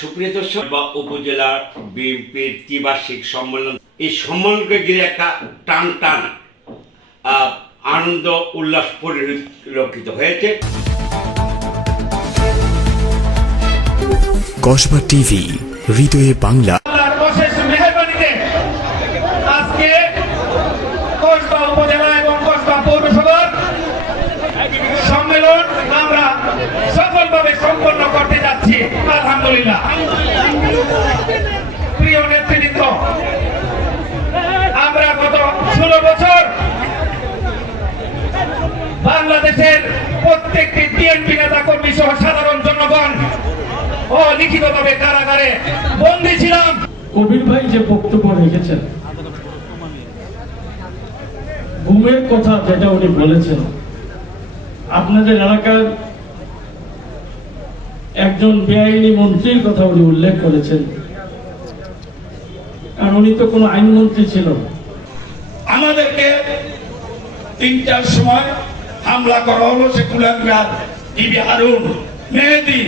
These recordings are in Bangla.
সুপ্রিয় দর্শক, বা উপজেলা বিএনপির ত্রিবার্ষিক সম্মেলন। এই সম্মেলনকে ঘিরে একটা টান টান আনন্দ, উল্লাস পরিলক্ষিত হয়েছে। কসবা টিভি, হৃদয়ে বাংলা। বিএনপি নেতা কর্মী সহ সাধারণ জনগণ। অলিখিতভাবে কারাগারে বন্দী ছিলাম। কবির ভাই যে বক্তব্য রেখেছেন ঘুমের কথা যেটা উনি বলেছেন আপনাদের এলাকার একজন বেআইনি মন্ত্রীর কথা উনি উল্লেখ করেছেন। কারণ উনি তো কোনো আইনমন্ত্রী ছিল আমাদেরকে তিনটার সময় হামলা করা হলো সে কুলাঙ্গার হারুন, মেহেদি,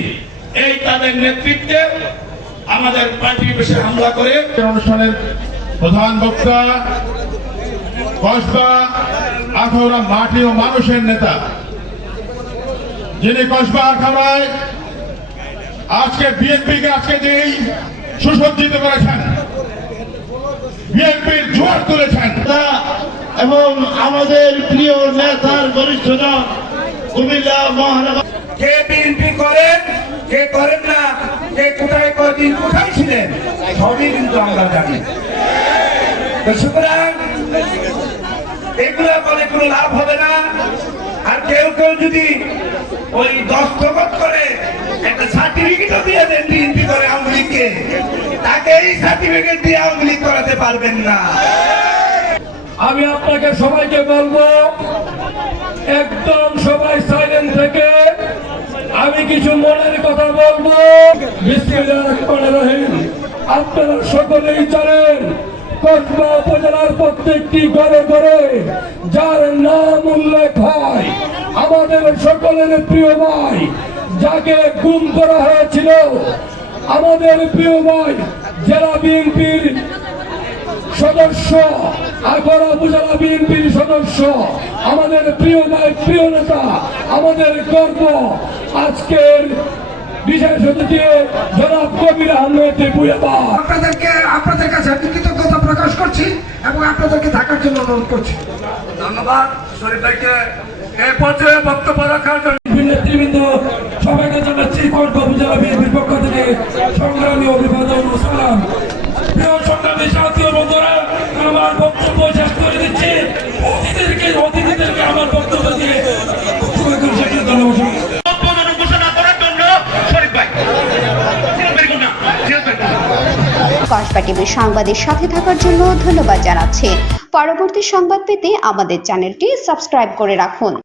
এই তাদের নেতৃত্বে আমাদের পার্টি বেশি হামলা করে অনুষ্ঠানের প্রধান বক্তা, কসবা আখাউড়া মাটি ও মানুষের নেতা। যিনি কসবা আখাউড়ায় আজকে বিএনপিকে আজকে যেই সুসজ্জিত করেছেন, বিএনপির জোয়ার তুলেছেন। এবং আমাদের প্রিয় নেতার বরিষ্ঠরা কুমিল্লা মহানগর কে বিএনপি করেন কে করেন না কে কোথায় কদিন কোথায় ছিলেন, সবই কিন্তু আমরা জানি। তো সুতরাং, এগুলা বলে কোনো লাভ হবে না। আর কেউ কেউ যদি ওই দস্তখত করে একটা সার্টিফিকেটও দিয়ে দেন বিএনপি করে আওয়ামী লীগকে তাকে এই সার্টিফিকেট দিয়ে আওয়ামী লীগ করাতে পারবেন না। আমি আপনাকে সবাইকে বলব, একদম সবাই সাইলেন্ট থেকে আমি কিছু মনের কথা বলব। আপনারা সকলেই জানেন, কসবা উপজেলার প্রত্যেকটি ঘরে ঘরে যার নাম উল্লেখ হয়, আমাদের সকলের প্রিয় ভাই, যাকে গুম করা হয়েছিল। আমাদের প্রিয় ভাই, জেলা বিএনপির সদস্য আগরা উপজেলা বিএনপির সদস্য আমাদের প্রিয় ভাই প্রিয় নেতা আমাদের গর্ব আজকের বিশেষ অতিথি জনাব কবির আহমেদ আপনাদেরকে আপনাদের কাছে আমি কৃতজ্ঞতা প্রকাশ করছি এবং আপনাদেরকে থাকার জন্য অনুরোধ করছি। ধন্যবাদ শরীফ ভাইকে এই পর্যায়ে বক্তব্য রাখার জন্য। নেতৃবৃন্দ সবাইকে জানাচ্ছি কর্ক উপজেলা বিএনপির পক্ষ থেকে সংগ্রামী অভিবাদন ও সালাম। প্রিয় সংগ্রামী আমার বক্তব্য শেষ করে দিচ্ছি। অতিথিদেরকে অতিথিদেরকে আমার বক্তব্য দিয়ে? কসবা টিভির সংবাদের সাথে থাকার জন্য ধন্যবাদ জানাচ্ছি। পরবর্তী সংবাদ পেতে আমাদের চ্যানেলটি সাবস্ক্রাইব করে রাখুন।